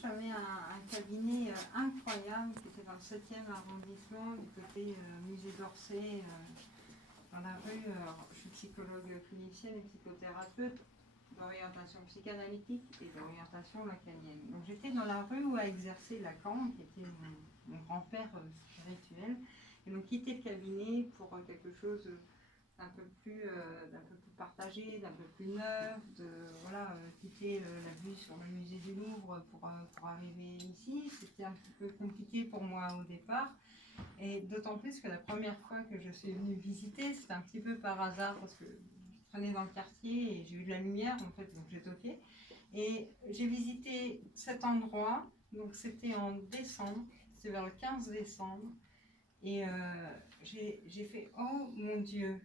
j'avais un cabinet incroyable qui était dans le 7e arrondissement, du côté musée d'Orsay, dans la rue. Je suis psychologue clinicienne et psychothérapeute d'orientation psychanalytique et d'orientation lacanienne. Donc j'étais dans la rue où a exercé Lacan, qui était mon grand-père spirituel, et donc quitter le cabinet pour quelque chose d'un peu plus partagé, d'un peu plus neuf, quitter la vue sur le musée du Louvre pour arriver ici. C'était un petit peu compliqué pour moi au départ, et d'autant plus que la première fois que je suis venue visiter, c'était un petit peu par hasard, parce que je traînais dans le quartier et j'ai eu de la lumière en fait, donc j'ai toqué. Et j'ai visité cet endroit, donc c'était en décembre, c'était vers le 15 décembre, et j'ai fait « Oh mon Dieu !»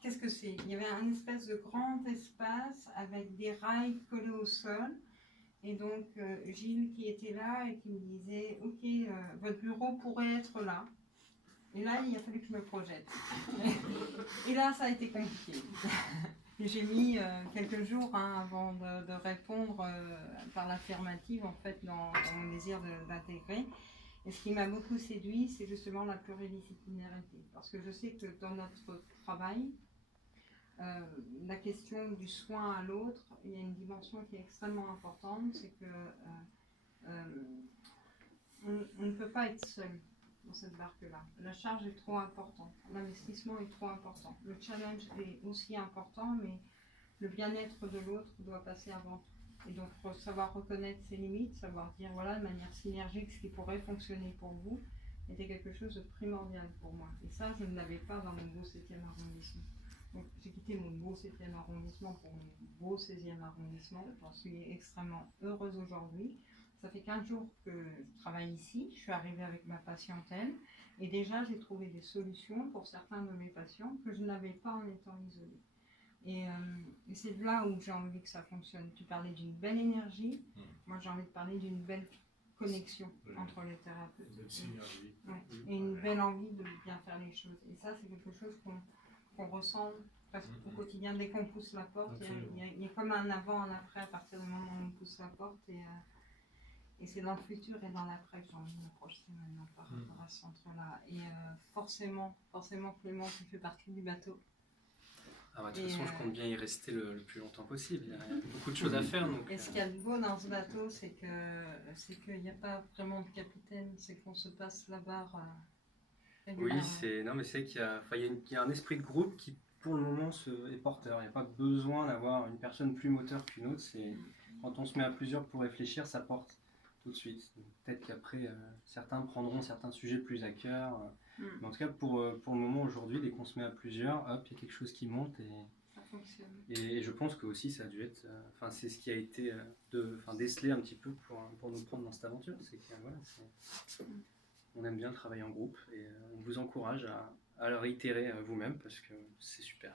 Qu'est-ce que c'est? Il y avait un espèce de grand espace avec des rails collés au sol. Et donc, Gilles qui était là et qui me disait « Ok, votre bureau pourrait être là. » Et là, il a fallu que je me projette. Et là, ça a été compliqué. J'ai mis quelques jours avant de répondre par l'affirmative, en fait, dans mon désir d'intégrer. Et ce qui m'a beaucoup séduit, c'est justement la pluridisciplinarité. Parce que je sais que dans notre travail, la question du soin à l'autre, il y a une dimension qui est extrêmement importante, c'est que on ne peut pas être seul dans cette barque-là. La charge est trop importante, l'investissement est trop important, le challenge est aussi important, mais le bien-être de l'autre doit passer avant tout. Et donc, faut savoir reconnaître ses limites, savoir dire, voilà, de manière synergique, ce qui pourrait fonctionner pour vous, était quelque chose de primordial pour moi. Et ça, je ne l'avais pas dans mon beau 7e arrondissement. Donc, j'ai quitté mon beau 7e arrondissement pour mon beau 16e arrondissement. J'en suis extrêmement heureuse aujourd'hui. Ça fait 15 jours que je travaille ici. Je suis arrivée avec ma patientèle. Et déjà, j'ai trouvé des solutions pour certains de mes patients que je n'avais pas en étant isolée. Et c'est là où j'ai envie que ça fonctionne. Tu parlais d'une belle énergie. Moi, j'ai envie de parler d'une belle connexion entre les thérapeutes. Et une belle envie de bien faire les choses. Et ça, c'est quelque chose qu'on ressent presque au quotidien. Dès qu'on pousse la porte, il y a comme un avant, un après à partir du moment où on pousse la porte. Et c'est dans le futur et dans l'après que j'ai envie de me projeter maintenant par rapport à ce centre-là. Et forcément, Clément, tu fais partie du bateau. Ah bah, de toute façon, je compte bien y rester le plus longtemps possible. Il y a beaucoup de choses à faire. Donc, et ce qu'il y a de beau dans ce bateau, c'est qu'il n'y a pas vraiment de capitaine, c'est qu'on se passe la barre. Oui, c'est vrai qu'il y a un esprit de groupe qui, pour le moment, est porteur. Il n'y a pas besoin d'avoir une personne plus moteur qu'une autre. Quand on se met à plusieurs pour réfléchir, ça porte tout de suite. Peut-être qu'après, certains prendront certains sujets plus à cœur. Mais en tout cas, pour le moment, aujourd'hui, dès qu'on se met à plusieurs, hop, il y a quelque chose qui monte. Ça fonctionne. Et je pense que aussi, ça a dû être... c'est ce qui a été décelé un petit peu pour nous prendre dans cette aventure. C'est que, voilà, on aime bien travailler en groupe et on vous encourage à le réitérer vous-même parce que c'est super.